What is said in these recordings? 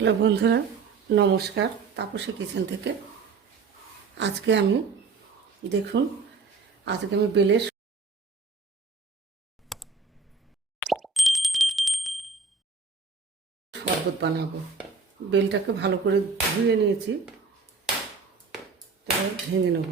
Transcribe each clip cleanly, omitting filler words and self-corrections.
Hello বন্ধুরা, নমস্কার। Tapasi kitchen থেকে আজকে আমি দেখুন বেলের শরবত বানাবো। বেলটাকে ভালো করে ধুয়ে নিয়েছি, তারপর ভেঙে নেব।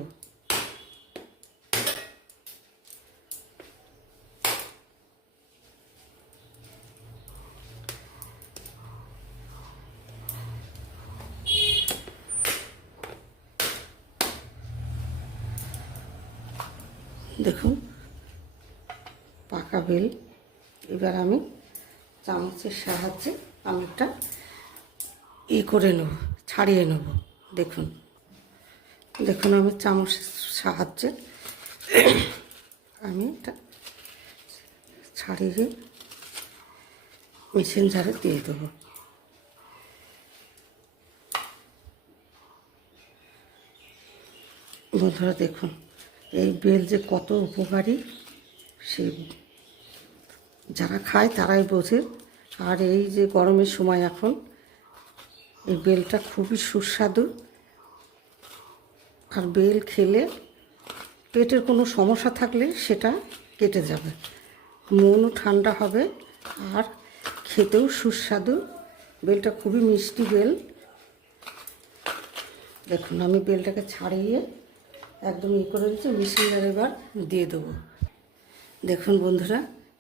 দেখুন পাকা বেল। এবার আমি চামচের সাহায্যে আমি একটা করে নেব, ছাড়িয়ে নেব। দেখুন দেখুন আমি চামচের সাহায্যে আমি এটা ছাড়িয়ে মেশিন জারে দিয়ে দেবো। বন্ধুরা দেখুন এই বেল যে কত উপকারী, সে যারা খায় তারাই বোঝে। আর এই যে গরমের সময় এখন এই বেলটা খুবই সুস্বাদু। আর বেল খেলে পেটের কোনো সমস্যা থাকলে সেটা কেটে যাবে, মনও ঠান্ডা হবে, আর খেতেও সুস্বাদু। বেলটা খুবই মিষ্টি বেল। দেখুন আমি বেলটাকে ছাড়িয়ে একদম করে দিচ্ছি, মেশিন জারে এবার দিয়ে দেবো। দেখুন বন্ধুরা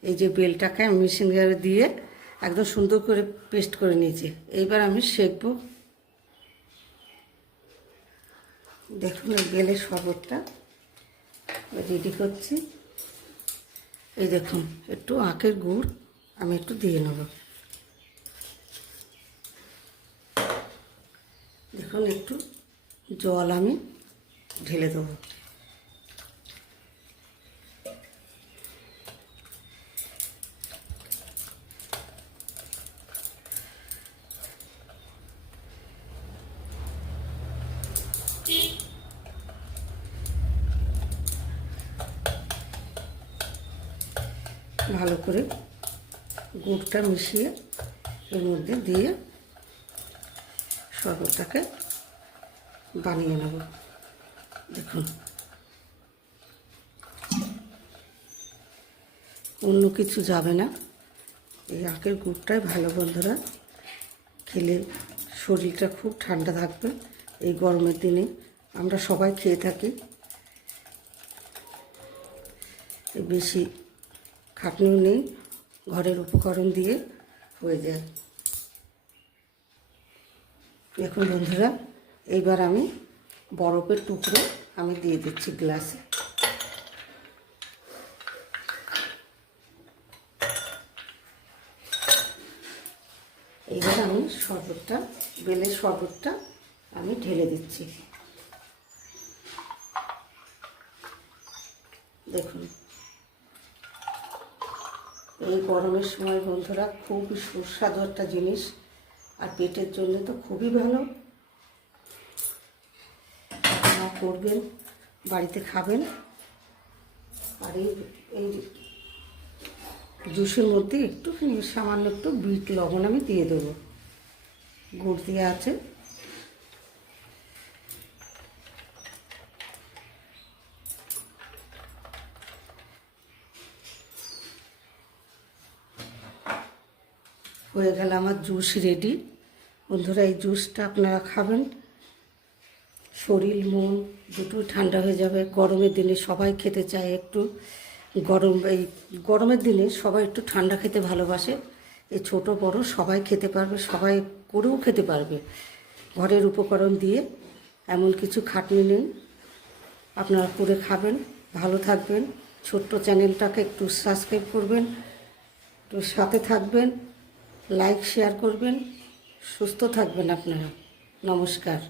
এই যে বেলটাকে আমি মেশিন জারে দিয়ে একদম সুন্দর করে পেস্ট করে নিয়েছি। এইবার আমি সেঁকবো। দেখুন এই বেলের শরবতটা রেডি করছি। এই দেখুন একটু আখের গুড় আমি একটু দিয়ে নেব। দেখুন একটু জল আমি ঢেলে দেবো। ভালো করে গুড়টা মিশিয়ে এর মধ্যে দিয়ে শরবতটাকে বানিয়ে নেব। দেখুন অন্য কিছু যাবে না, এই আখের গুড়টাই ভালো। বন্ধুরা খেলে শরীরটা খুব ঠান্ডা থাকবে। এই গরমের দিনে আমরা সবাই খেয়ে থাকি। বেশি খাটনিও নেই, ঘরের উপকরণ দিয়ে হয়ে যায়। দেখুন বন্ধুরা এইবার আমি বরফের টুকরো আমি দিয়ে দিচ্ছি গ্লাসে। এইবার আমি শরবতটা, বেলের শরবতটা আমি ঢেলে দিচ্ছি। দেখুন এই গরমের সময় বন্ধুরা খুবই সুস্বাদু একটা জিনিস, আর পেটের জন্য তো খুবই ভালো। আপনারা করবেন, বাড়িতে খাবেন। আর এই জুসের মধ্যে একটু সামান্য একটু বিট লবণ আমি দিয়ে দেবো। গুড় দিয়ে আছে। হয়ে গেল আমার জুস রেডি। বন্ধুরা এই জুসটা আপনারা খাবেন, শরীর মন দুটোই ঠান্ডা হয়ে যাবে। গরমের দিনে সবাই খেতে চায় একটু, এই গরমের দিনে সবাই একটু ঠান্ডা খেতে ভালোবাসে। এই ছোট বড় সবাই খেতে পারবে, সবাই করেও খেতে পারবে ঘরের উপকরণ দিয়ে। এমন কিছু খাটনি নেই, আপনারা করে খাবেন, ভালো থাকবেন। ছোট্ট চ্যানেলটাকে একটু সাবস্ক্রাইব করবেন, একটু সাথে থাকবেন, লাইক শেয়ার করবেন। সুস্থ থাকবেন আপনারা। নমস্কার।